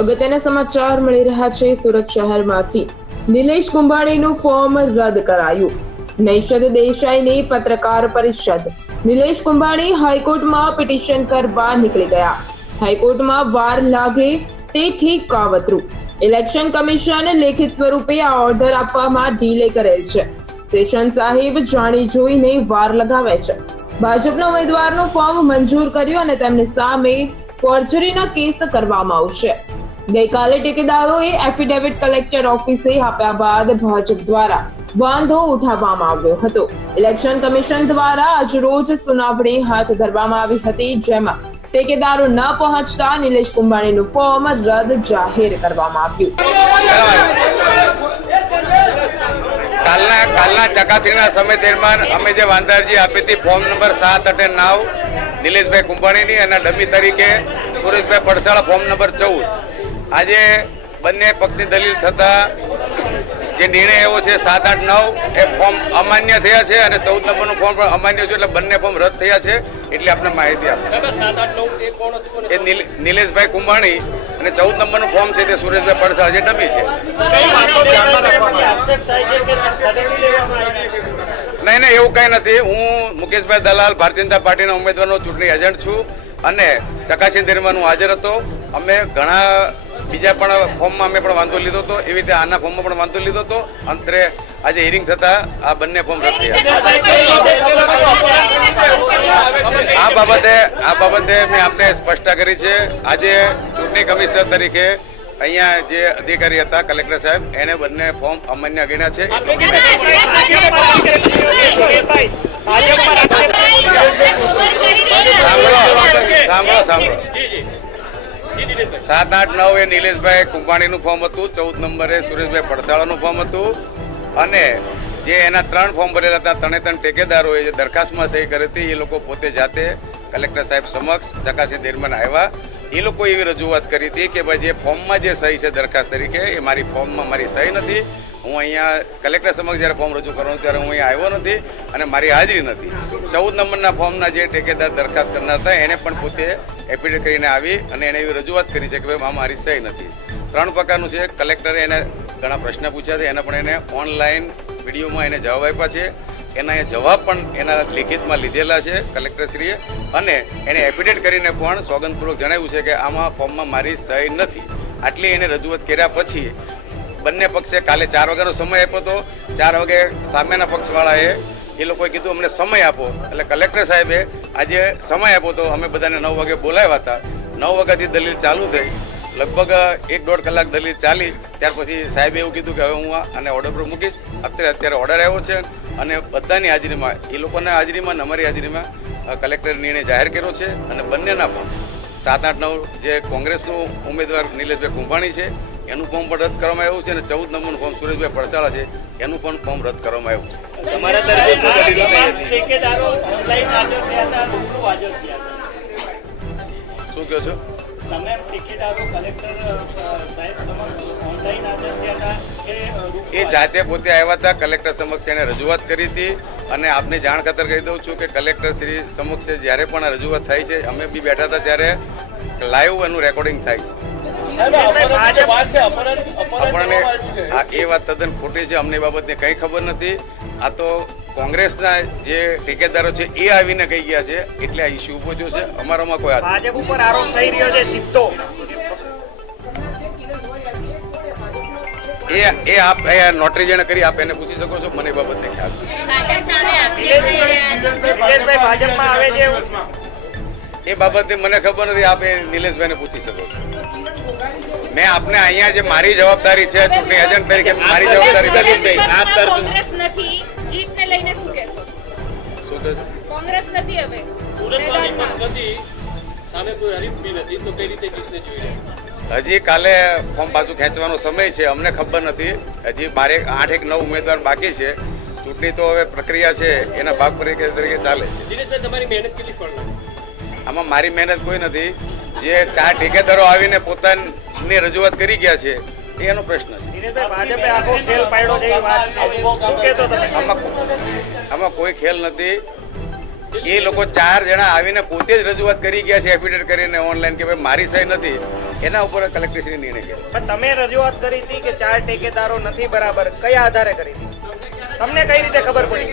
અગત્યના સમાચાર મળી રહ્યા છે સુરત શહેરમાંથી. નિલેશ કુંભાણીનું ફોર્મ રદ કરાયું. નૈશદ દેસાઈની પત્રકાર પરિષદ. નિલેશ કુંભાણી હાઈકોર્ટમાં પિટિશન કરવા નીકળી ગયા. હાઈકોર્ટમાં વાર લાગે તેથી કાવતરું. ઇલેક્શન કમિશન લેખિત સ્વરૂપે આ ઓર્ડર આપવામાં ડીલે કરેલ છે. સેશન સાહેબ જાણી જોઈને વાર લગાવે છે. ભાજપના ઉમેદવારનું ફોર્મ મંજૂર કર્યું અને તેમની સામે ફોર્જરીના કેસ કરવામાં આવશે. ગઈકાલે ટેકેદારોએ એફિડેવિટ કલેક્ટર ઓફિસે આપ્યા બાદ ભાજપ દ્વારા વાંધો ઉઠાવવામાં આવ્યો હતો ઇલેક્શન કમિશન દ્વારા આજરોજ સુનાવણી હાથ ધરવામાં આવી હતી જેમાં ટેકેદારો ન પહોંચતા નિલેશ કુંભાણીનું ફોર્મ રદ જાહેર કરવામાં આવ્યું કાલના કાલના ચકાસણીના સમય દરમિયાન અમે જે વાંધા આપી હતી ફોર્મ નંબર સાત અને નવ, નિલેશભાઈ કુંભાણીની અને ડમી તરીકે સુરેશભાઈ પડસાળા ફોર્મ નંબર ચૌદ. આજે બંને પક્ષની દલીલ થતા જે નિર્ણય એવો છે સાત આઠ નવ એ ફોર્મ અમાન્ય થયા છે અને ચૌદ નંબરનું ફોર્મ પણ અમાન્ય છે એટલે બંને ફોર્મ રદ થયા છે એટલે આપણે માહિતી આપી એ નિલ- નિલેશભાઈ કુંભાણી અને ચૌદ નંબરનું ફોર્મ છે તે સુરેશભાઈ પડસા જે ડમી છે. નહીં નહીં એવું કંઈ નથી. હું મુકેશભાઈ દલાલ ભારતીય જનતા પાર્ટીના ઉમેદવારનો ચૂંટણી એજન્ટ છું અને ચકાસી દરમિયાન હું હાજર હતો. અમે ઘણા બીજા પણ ફોર્મમાં અમે પણ વાંધો લીધો હતો. એવી રીતે આના ફોર્મમાં પણ વાંધો લીધો હતો. અંતરે આજે હિયરિંગ થતા આ બંને ફોર્મ રદ થયા. આ બાબતે આ બાબતે મેં આપને સ્પષ્ટતા કરી છે. આજે ચૂંટણી કમિશનર તરીકે અહીંયા જે અધિકારી હતા, કલેક્ટર સાહેબ, એને બંને ફોર્મ અમાન્ય ગણ્યા છે. સાંભળો સાંભળો સાંભળો. સાત આઠ નવ એ નિલેશભાઈ કુંભાણીનું ફોર્મ હતું, ચૌદ નંબરે સુરેશભાઈ પડસાળાનું ફોર્મ હતું. અને જે એના ત્રણ ફોર્મ ભરેલા હતા, ત્રણે ત્રણ ટેકેદારોએ જે દરખાસ્તમાં સહી કરી હતી, એ લોકો પોતે જાતે કલેક્ટર સાહેબ સમક્ષ ચકાસણી દરમિયાન આવ્યા. એ લોકો એવી રજૂઆત કરી હતી કે ભાઈ જે ફોર્મમાં જે સહી છે દરખાસ્ત તરીકે, એ મારી ફોર્મમાં મારી સહી નથી. હું અહીંયા કલેક્ટર સમક્ષ જ્યારે ફોર્મ રજૂ કરવાનું ત્યારે હું અહીંયા આવ્યો નથી અને મારી હાજરી નથી. ચૌદ નંબરના ફોર્મના જે ટેકેદાર દરખાસ્ત કરનાર હતા, એને પણ પોતે એફિડેવિટ કરીને આવી અને એને એવી રજૂઆત કરી છે કે ભાઈ આમાં મારી સહી નથી. ત્રણ પ્રકારનું છે. કલેક્ટરે એને ઘણા પ્રશ્ન પૂછ્યા છે. એના પણ એને ઓનલાઈન વિડીયોમાં એને જવાબ આપ્યા છે. એના એ જવાબ પણ એના લિખિતમાં લીધેલા છે કલેક્ટરશ્રીએ. અને એને એફિડેવિટ કરીને પણ સોગંદપૂર્વક જણાવ્યું છે કે આમાં ફોર્મમાં મારી સહી નથી. આટલી એને રજૂઆત કર્યા પછી બંને પક્ષે કાલે ચાર વાગ્યાનો સમય આપ્યો હતો. ચાર વાગે સામેના પક્ષવાળાએ એ લોકોએ કીધું, અમને સમય આપો. એટલે કલેક્ટર સાહેબે આજે સમય આપ્યો તો અમે બધાને નવ વાગે બોલાવ્યા હતા. નવ વાગ્યાથી દલીલ ચાલુ થઈ. લગભગ એક દોઢ કલાક દલીલ ચાલી. ત્યાર પછી સાહેબે એવું કીધું કે હવે હું આ- આને ઓર્ડર પર મૂકીશ. અત્યારે અત્યારે ઓર્ડર આવ્યો છે અને બધાની હાજરીમાં, એ લોકોના હાજરીમાં અને અમારી હાજરીમાં કલેક્ટરે નિર્ણય જાહેર કર્યો છે અને બંનેના પણ. સાત, આઠ, નવ જે કોંગ્રેસનું ઉમેદવાર નિલેશભાઈ કુંભાણી છે એનું ફોર્મ પણ રદ કરવામાં આવ્યું છે અને ચૌદ નંબરનું ફોર્મ સુરેશભાઈ પડસાળા છે એનું પણ ફોર્મ રદ કરવામાં આવ્યું છે તમારા શું કહો છો તમે ઠેકેદારો કલેક્ટર અ, સાહેબ સમક્ષ ઓનલાઈન હાજર થયા હતા કે અ, રૂબરૂ એ જાતે પોતે આવ્યા હતા કલેક્ટર સમક્ષ એને રજૂઆત કરી હતી અને આપને જાણ ખાતર કહી દઉં છું કે કલેક્ટર શ્રી સમક્ષ જ્યારે પણ રજૂઆત થાય છે અમે બી બેઠા હતા ત્યારે લાઈવ એનું રેકોર્ડિંગ થાય છે આપણને એ વાત તદ્દન ખોટી છે અમને એ બાબતની કંઈ ખબર નથી. આ તો કોંગ્રેસના જે ટેકેદારો છે એ આવીને કહી ગયા છે એટલે આ ઇસ્યુ ઊભો થયો છે. અમારામાં કોઈ ભાજપ ઉપર આરોપ થઈ રહ્યો છે સીધો. એ એ આપ એ નોટરી જેને કરી આપ એને પૂછી શકો છો મને એ બાબતને ખ્યાલ છે. ભાજપ સામે આક્ષેપ થઈ રહ્યા છે. નિલેશભાઈ ભાજપમાં આવે છે એ બાબતે મને ખબર નથી આપ એ નિલેશભાઈને પૂછી શકો છો. મેં આપને અહીંયા જે મારી જવાબદારી છે ચૂંટણી એજન્ટ તરીકે મારી જવાબદારી વિપક્ષમાં કોંગ્રેસ નથી. જીતને લઈને શું કહેશો? શું કોંગ્રેસ નથી હવે. સુરતમાં વિપક્ષ સામે કોઈ હરીફ નથી તો કઈ રીતે જીતને જોઈ હજી કાલે ફોર્મ પાછું ખેંચવાનો સમય છે અમને ખબર નથી. હજી બારે આઠ એક નવ ઉમેદવાર બાકી છે. ચૂંટણી તો હવે પ્રક્રિયા છે એના ભાગ તરીકે તરીકે ચાલે. તમારી મહેનત કેટલી આમાં મારી મહેનત કોઈ નથી. જે ચાર ઠેકેદારો આવીને પોતાની રજૂઆત કરી ગયા છે એનો પ્રશ્ન છે. આમાં કોઈ ખેલ નથી. એ લોકો ચાર જણા આવીને પોતે જ રજૂઆત કરી ગયા છે એફિડેવિટ કરીને ઓનલાઈન કે ભાઈ મારી સહી નથી. એના ઉપર કલેક્ટરશ્રી નિર્ણય કર્યો. તમે રજૂઆત કરી હતી કે ચાર ટેકેદારો નથી બરાબર. કયા આધારે કરી હતી? તમને કઈ રીતે ખબર પડી?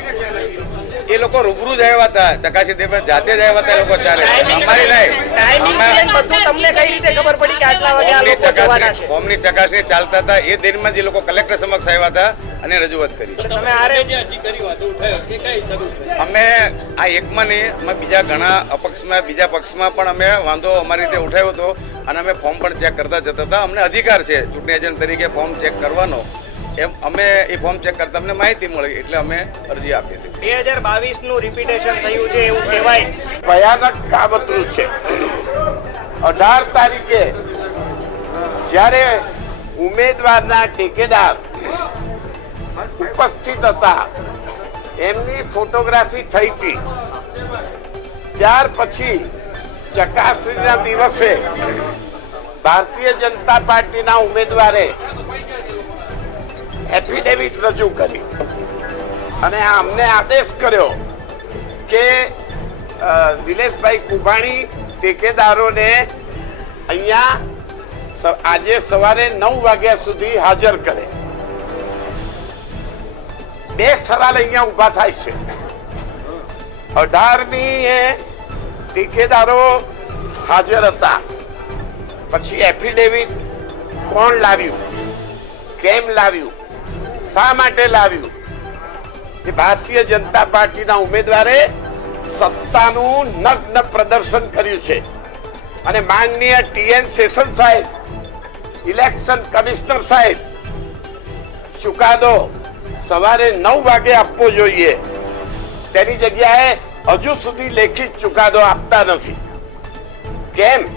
એ લોકો રૂબરૂ જ આવ્યા હતા. ચકાસી દેવ જાતે જ આવ્યા હતા એ લોકો ચાલે અમારી નહીં. ટાઈમિંગ બધું તમને કઈ રીતે ખબર પડી કે આટલા વાગે આ ફોર્મની લોકો જવાના ચકાસણી છે? ફોર્મની ચકાસણી ચાલતા હતા. એ દિનમાં જે લોકો કલેક્ટર સમક્ષ આવ્યા હતા અને રજૂઆત કરી. તમે આરે જે અધિકારી વાતો ઉઠાયો એ કઈ હિસાબે અમે આ એકમાં નહીં અમે બીજા ઘણા અપક્ષમાં બીજા પક્ષમાં પણ અમે વાંધો અમારી રીતે ઉઠાવ્યો હતો અને અમે ફોર્મ પણ ચેક કરતા જતા હતા. અમને અધિકાર છે ચૂંટણી એજન્ટ તરીકે ફોર્મ ચેક કરવાનો. એમ અમે એ ફોર્મ ચેક કરતા અમને માહિતી મળી એટલે અમે અરજી આપી હતી. બે હજાર બાવીસનું રિપીટેશન થયું છે એવું કહેવાય. ભયાનક કાવતરું છે. અઢાર તારીખે જ્યારે ઉમેદવારના ટેકેદાર ઉપસ્થિત હતા એમની ફોટોગ્રાફી થઈ હતી. ત્યાર પછી ચકાસણીના દિવસે ભારતીય જનતા પાર્ટીના ઉમેદવારે એફિડેવિટ રજૂ કરી. અને અમને આદેશ કર્યો કે અ, નિલેશભાઈ કુભાણી ટેકેદારોને અહીંયા આજે સવારે નવ વાગ્યા સુધી હાજર કરે. બે સવાલ અહીંયા ઊભા થાય છે. અઢારમી એ ટેકેદારો હાજર હતા. પછી એફિડેવિટ કોણ લાવ્યું? કેમ લાવ્યું? શા માટે લાવ્યું? કે ભારતીય જનતા પાર્ટીના ઉમેદવારે સત્તાનું નગ્ન પ્રદર્શન કર્યું છે. અને માનનીય ટીએન સેશન સાહેબ, ઇલેક્શન કમિશનર સાહેબ, ચુકાદો સવારે નવ વાગે આપવો જોઈએ. તેની જગ્યાએ હજુ સુધી લેખિત ચુકાદો આપતા નથી. કેમ?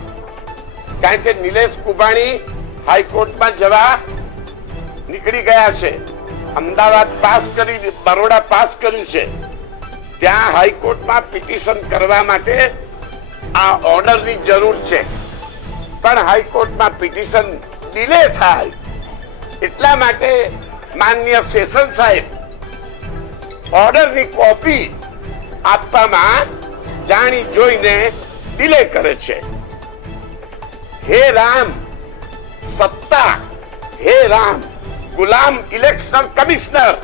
કારણ કે નિલેશ કુબાણી હાઈકોર્ટમાં જવા નીકળી ગયા છે. અમદાવાદ પાસ કરી, બરોડા પાસ કર્યું છે, ત્યાં હાઈકોર્ટમાં પિટિશન કરવા માટે આ ઓર્ડરની જરૂર છે. પણ હાઈકોર્ટમાં પિટિશન ડિલે થાય, એટલા માટે માન્ય સેશન સાહેબ ઓર્ડરની કોપી આપવામાં જાણી જોઈને ડિલે કરે છે. હે રામ, સત્તા, હે રામ ગુલામ ઇલેક્શન કમિશનર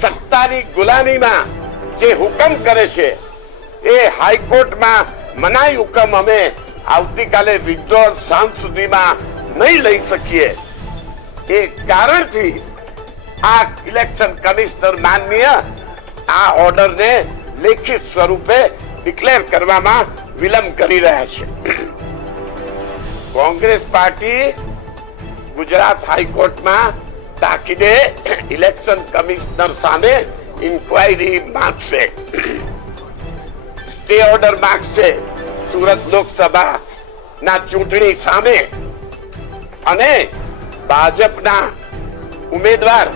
સત્તાની ગુલામીમાં જે હુકમ કરે છે, એ હાઈકોર્ટમાં મનાઈ હુકમ અમે આવતીકાલે વિદ્રોહ સાંજ સુધીમાં નહીં લઈ શકીએ. એ કારણથી આ ઇલેક્શન કમિશનર માનનીય આ ઓર્ડરને લેખિત સ્વરૂપે ડિક્લેર કરવામાં વિલંબ કરી રહ્યા છે. કોંગ્રેસ પાર્ટી ગુજરાત હાઈકોર્ટમાં તાકીદે ઇલેક્શન કમિશનર સામે ઇન્ક્વાયરી માંગશે. સ્ટે ઓર્ડર માંગશે સુરત લોકસભા ના ચૂંટણી સામે. અને ભાજપના ઉમેદવાર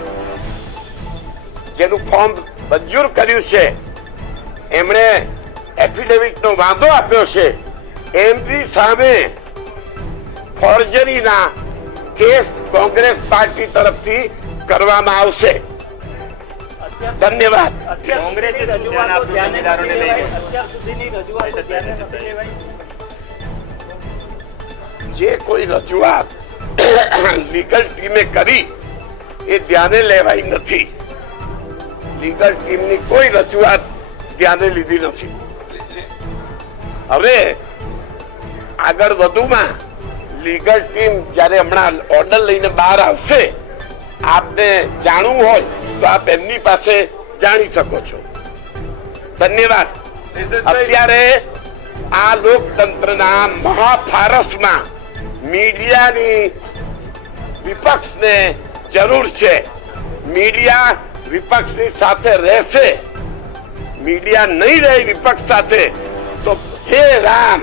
જેનું ફોર્મ મંજૂર કર્યું છે, એમણે એફિડેવિટનો વાંધો આપ્યો છે. એમપી સામે ફોર્જરીના કેસ કોંગ્રેસ પાર્ટી તરફથી કરવામાં આવશે. ધન્યવાદ. જે કોઈ રજૂઆત લીગલ ટીમે કરી એ ધ્યાને લેવાઈ નથી. લીગલ ટીમની કોઈ રજૂઆત ધ્યાને લીધી નથી. હવે આગળ વધુમાં લીગલ ટીમ જ્યારે હમણાં ઓર્ડર લઈને બહાર આવશે, આપને જાણવું હોય તો આપ એમની પાસે જાણી શકો છો. ધન્યવાદ. અત્યારે આ લોકતંત્રના મહાફારસમાં મીડિયાની વિપક્ષને જરૂર છે. મીડિયા વિપક્ષની સાથે રહેશે. મીડિયા નહીં રહે વિપક્ષ સાથે, તો હે રામ.